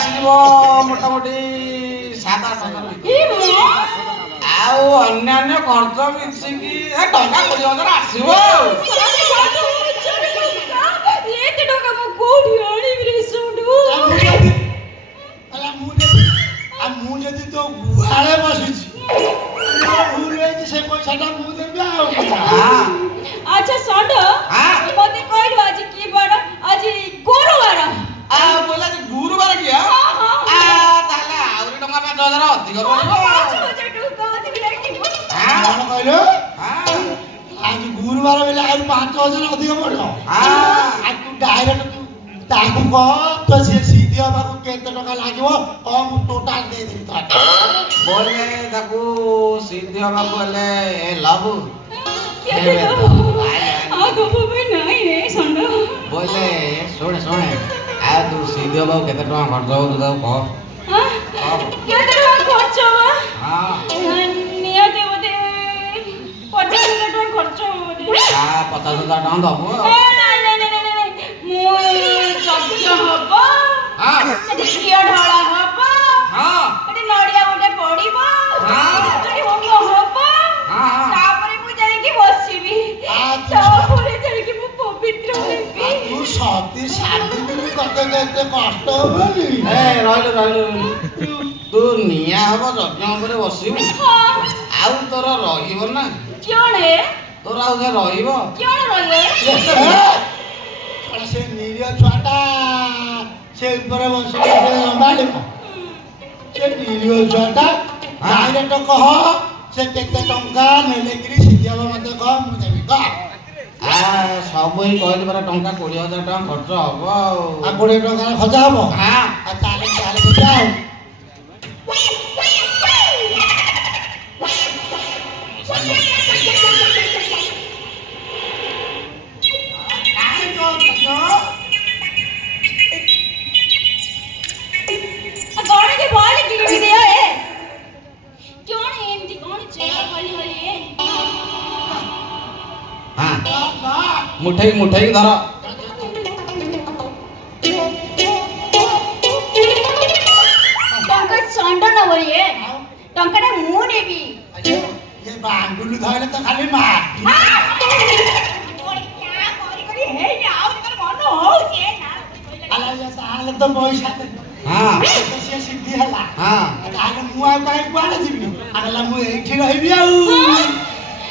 ଆସିଯିବ ମୋଟାମୋଟି 7-8 ଆଉ ଅନ୍ୟାନ୍ୟ ଖର୍ଚ୍ଚ ମିଶିକି ଟଙ୍କା 20,000 ଆସିବ। ଏତେ ଟଙ୍କା ମୁଁ କୋଉଠି ଆଣିବି ରେ ସୁଣ୍ଡୁ? ମୁଁ ଯଦି ତୋ ଗୁହାଳେ ବସୁଛି ସେ ପଇସାଟା ମୁଁ ଦେବି ଆଉ। ଆଚ୍ଛା ଷଣ୍ଢ ମତେ କହିଲୁ ଆଜି କି ବାର? ଆଜି ଗୁରୁବାର। ବୋଇଲା ଗୁରୁବାର କି? ତାହେଲେ ଆହୁରି ଟଙ୍କା 5,000 ଅଧିକ ପଡ଼ିବ। କଣ କହିଲୁ? ଆଜି ଗୁରୁବାର ବେଲେ ଆହୁରି 5,000 ଅଧିକ ପଡ଼ିବ। ତୁ ଡାଇରେକ୍ଟ ତାକୁ କହ ତ ସିଦ୍ଧି ହବାକୁ କେତେ ଟଙ୍କା ଲାଗିବ କହ, ମୁଁ ଟୋଟାଲ ଦେଇଦେବି। ବୋଇଲେ ତାକୁ ସିଦ୍ଧି ହବାକୁ ହେଲେ ଲବୁ ବୋଇଲେ ଶୁଣେ ଆଉ ତୁ ସିଦ୍ଧି ହବାକୁ କେତେ ଟଙ୍କା ଖର୍ଚ୍ଚ ହବ ତୁ ତାକୁ କହ। କେତେ ଟଙ୍କା ଖର୍ଚ୍ଚ ହବ? ନିହାତି ବୋଧେ 50,000 ଟଙ୍କା ଖର୍ଚ୍ଚ ହବ ବୋଧେ। 50,000 ଟଙ୍କା ଦବୁ। ମୁଁ ଯଜ୍ଞ ହବ, ଘିଅ ଢଳା ହବ, ନଡିଆ ଗୋଟେ ପଡିବ, ହୋମ ହବ, ତାପରେ ମୁଁ ଯାଇକି ବସିବି, ତାପରେ ଯାଇକି ମୁଁ ପବିତ୍ର ହେବି। ତୁ ସତୀ ସାବିତ୍ରୀ କତେ କେତେ କଷ୍ଟ ହବନି? ରହିଲୁ ତୁ ନିଆଁ ହବ ଯଜ୍ଞ ଉପରେ ବସିବୁ ଆଉ ତୋର ରହିବ ନା କିଅଣେ? ତୋର ଆଉ ସେ ରହିବ କିଅଣେ ରହିବ? ସେ ନିରୀହ ଛୁଆଟା ସେ ଉପରେ ବସିକି ସମ୍ଭାଳିବ। ସେ ନିରୀହ ଛୁଆଟା ଡାଇରେକ୍ଟ କହ ସେ କେତେ ଟଙ୍କା ନେଲେକିରି ସିଦ୍ଧି ହବ ମତେ କହ, ମୁଁ ଦେବି। କହ ସବୁ ହିଁ କହିଲି ପରା ଟଙ୍କା 20,000 ଟଙ୍କା ଖର୍ଚ୍ଚ ହବ। ଆଉ 20 ଟଙ୍କା ଖର୍ଚ୍ଚ ହବ? ତାହେଲେ ବୁଝା ଆଉ ମୁଠେଇ ଧର। ଟଙ୍କା ଷଣ୍ଢ ନବ ଇଏ, ଟଙ୍କାଟା ମୁଁ ନେବି। ବାଣ୍ଡୁଲୁ ଧଇଲେ ତ ଖାଲି ମାଟି। ତାହେଲେ ତ ପଇସା ସେ ସିଦ୍ଧି ହେଲା। ତାହେଲେ ମୁଁ ଆଉ କାହିଁ କୁଆଡେ ଯିବି? ମୁଁ ଏଇଠି ରହିବି ଆଉ।